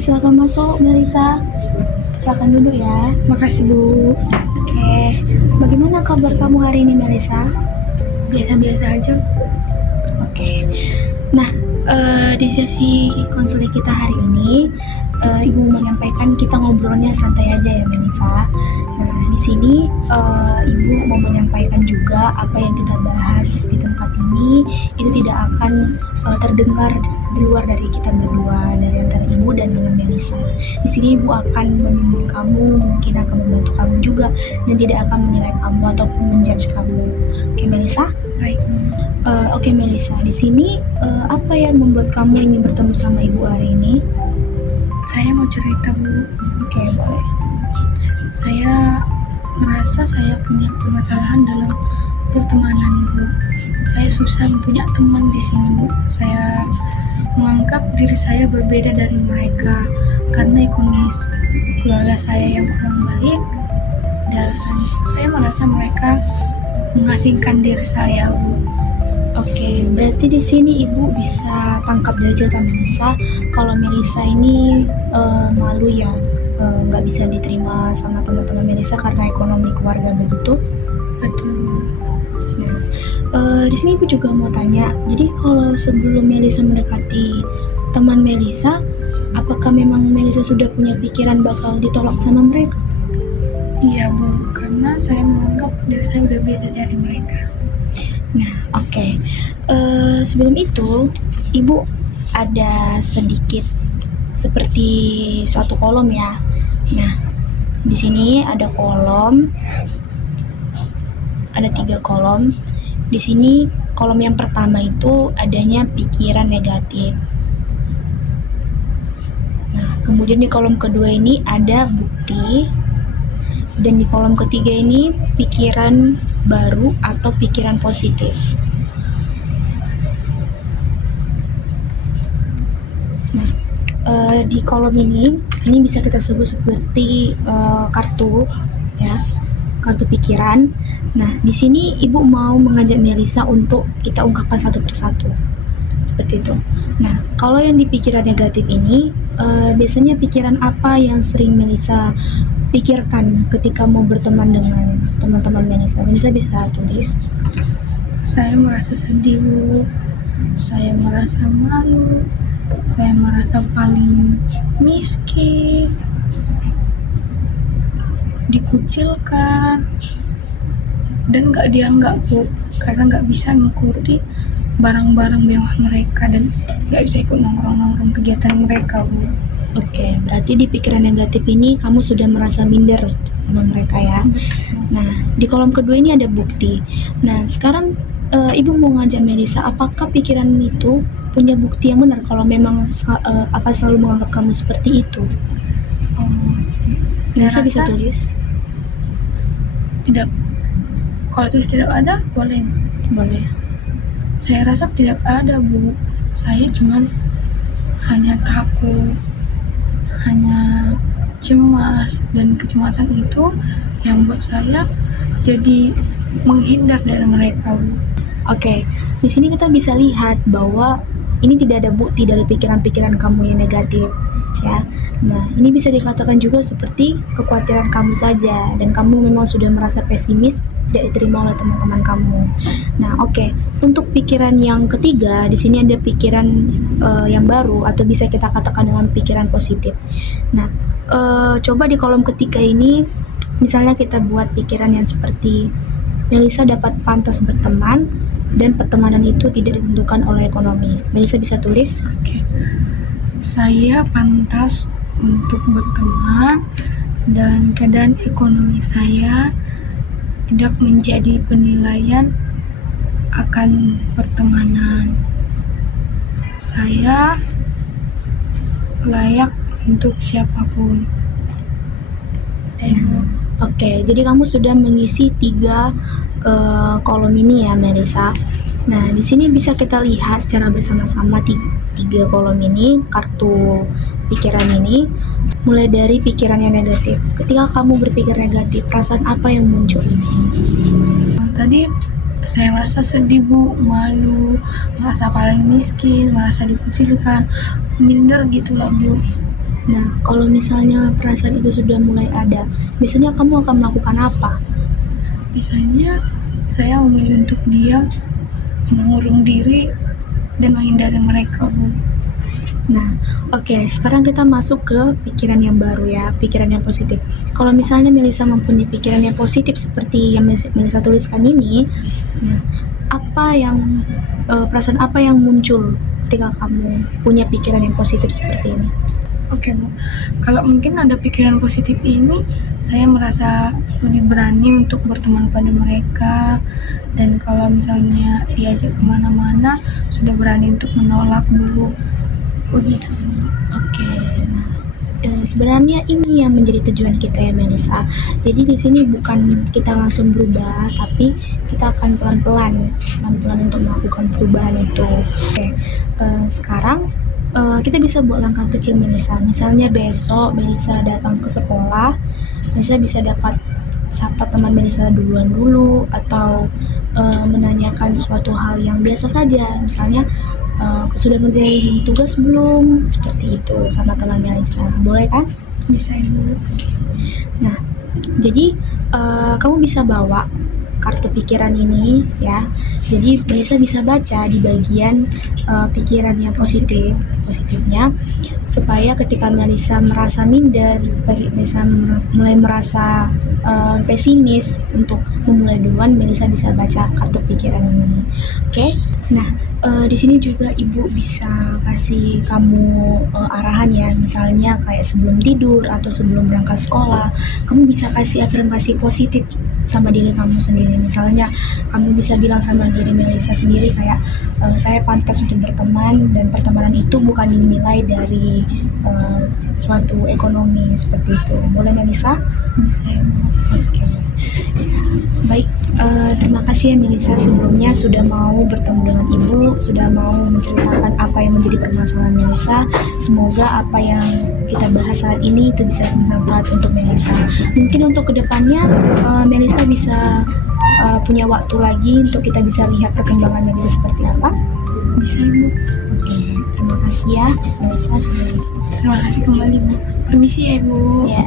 silakan masuk Melisa. Silakan duduk ya. Makasih Bu. Oke, bagaimana kabar kamu hari ini Melisa? Biasa-biasa aja. Oke. Nah, di sesi konseling kita hari ini, Ibu menyampaikan kita ngobrolnya santai aja ya Melisa. Nah, di sini Ibu mau menyampaikan juga apa yang kita bahas di tempat ini itu tidak akan terdengar di luar dari kita berdua, dari antara Ibu dan dengan Melisa. Di sini Ibu akan membimbing kamu, mungkin akan membantu kamu juga, dan tidak akan menilai kamu ataupun menjudge kamu. Oke Melisa? Baik. Oke Melisa, di sini apa yang membuat kamu ingin bertemu sama Ibu hari ini? Saya mau cerita Bu. Oke, boleh. Saya merasa saya punya permasalahan dalam pertemanan Bu. Saya susah punya teman di sini Bu. Saya menganggap diri saya berbeda dari mereka karena ekonomi keluarga saya yang kurang baik, dan saya merasa mereka mengasingkan diri saya Bu. Oke, berarti di sini Ibu bisa tangkap dari cerita Melisa kalau Melisa ini malu ya, nggak bisa diterima sama teman-teman Melisa karena ekonomi keluarga begitu. Betul Bu. Nah, di sini Ibu juga mau tanya, jadi kalau sebelum Melisa mendekati teman Melisa, apakah memang Melisa sudah punya pikiran bakal ditolak sama mereka? Iya Bu, karena saya menganggap diri saya udah beda dari mereka. Nah, oke. Sebelum itu, Ibu ada sedikit seperti suatu kolom ya. Nah, di sini ada kolom, ada 3 kolom. Di sini kolom yang pertama itu adanya pikiran negatif. Nah, kemudian di kolom kedua ini ada bukti, dan di kolom ketiga ini pikiran baru atau pikiran positif. Nah, di kolom ini bisa kita sebut seperti kartu ya, kartu pikiran. Nah, di sini Ibu mau mengajak Melisa untuk kita ungkapkan satu persatu seperti itu. Nah, kalau yang di pikiran negatif ini biasanya pikiran apa yang sering Melisa pikirkan ketika mau berteman dengan teman-teman Melisa? Melisa bisa tulis. Saya merasa sedih Bu, saya merasa malu, saya merasa paling miskin, dikucilkan, dan gak dianggap Bu, karena gak bisa ngikuti barang-barang mewah mereka dan gak bisa ikut nongkrong-nongkrong kegiatan mereka Bu. Oke, berarti di pikiran negatif ini kamu sudah merasa minder sama mereka ya. Nah, di kolom kedua ini ada bukti. Nah, sekarang Ibu mau ngajak Melisa, apakah pikiran itu punya bukti yang benar kalau memang akan selalu menganggap kamu seperti itu? Melisa bisa tulis? Tidak. Kalau tulis tidak ada, boleh. Boleh. Saya rasa tidak ada Bu. Saya cuma hanya takut, hanya cemas, dan kecemasan itu yang buat saya jadi menghindar dari mereka Bu. Oke, di sini kita bisa lihat bahwa ini tidak ada bukti dari pikiran-pikiran kamu yang negatif ya. Nah, ini bisa dikatakan juga seperti kekhawatiran kamu saja, dan kamu memang sudah merasa pesimis, tidak diterima oleh teman-teman kamu. Nah, oke. Untuk pikiran yang ketiga, di sini ada pikiran yang baru atau bisa kita katakan dengan pikiran positif. Nah, coba di kolom ketiga ini, misalnya kita buat pikiran yang seperti Melisa dapat pantas berteman dan pertemanan itu tidak ditentukan oleh ekonomi. Melisa bisa tulis? Oke. Saya pantas untuk berteman dan keadaan ekonomi saya tidak menjadi penilaian akan pertemanan. Saya layak untuk siapapun. Oke, jadi kamu sudah mengisi 3 kolom ini ya, Melisa. Nah, di sini bisa kita lihat secara bersama-sama 3 kolom ini, kartu pikiran ini, mulai dari pikiran yang negatif. Ketika kamu berpikir negatif, perasaan apa yang muncul? Tadi saya merasa sedih Bu, malu, merasa paling miskin, merasa dikucilkan, minder gitulah Bu. Nah, kalau misalnya perasaan itu sudah mulai ada, biasanya kamu akan melakukan apa? Biasanya saya memilih untuk diam, mengurung diri, dan menghindari mereka, Bu. Nah, oke, sekarang kita masuk ke pikiran yang baru ya, pikiran yang positif. Kalau misalnya Melisa mempunyai pikiran yang positif seperti yang Melisa tuliskan ini, nah, perasaan apa yang muncul ketika kamu punya pikiran yang positif seperti ini? Oke, Bu. Kalau mungkin ada pikiran positif ini, saya merasa lebih berani untuk berteman pada mereka, dan kalau misalnya diajak kemana-mana, sudah berani untuk menolak, Bu. Begitu. Oke, nah, sebenarnya ini yang menjadi tujuan kita ya Melisa. Jadi di sini bukan kita langsung berubah, tapi kita akan pelan-pelan untuk melakukan perubahan itu. Oke, sekarang kita bisa buat langkah kecil Melisa. Misalnya besok Melisa datang ke sekolah, Melisa bisa dapat sapa teman Melisa duluan dulu, atau menanyakan suatu hal yang biasa saja. Misalnya sudah ngerjain tugas belum, seperti itu sama teman Melisa, boleh kan? Bisa, Ibu. Nah, jadi kamu bisa bawa kartu pikiran ini ya. Jadi Melisa bisa baca di bagian pikiran yang positifnya, supaya ketika Melisa merasa minder, Melisa mulai merasa pesimis untuk memulai duluan, Melisa bisa baca kartu pikiran ini. Oke? Nah, di sini juga ibu bisa kasih kamu arahan ya, misalnya kayak sebelum tidur atau sebelum berangkat sekolah, kamu bisa kasih afirmasi positif sama diri kamu sendiri. Misalnya kamu bisa bilang sama diri Melisa sendiri kayak saya pantas untuk berteman, dan pertemanan itu bukan dinilai dari suatu ekonomi, seperti itu. Boleh Melisa? Bisa, Ibu. Oke. Baik, terima kasih ya Melisa sebelumnya sudah mau bertemu dengan Ibu, sudah mau menceritakan apa yang menjadi permasalahan Melisa. Semoga apa yang kita bahas saat ini itu bisa bermanfaat untuk Melisa. Mungkin untuk kedepannya Melisa bisa punya waktu lagi untuk kita bisa lihat perkembangan Melisa seperti apa. Bisa, Ibu. Oke, terima kasih ya Melisa. Terima kasih kembali, Bu. Permisi ya, Ibu. Ya.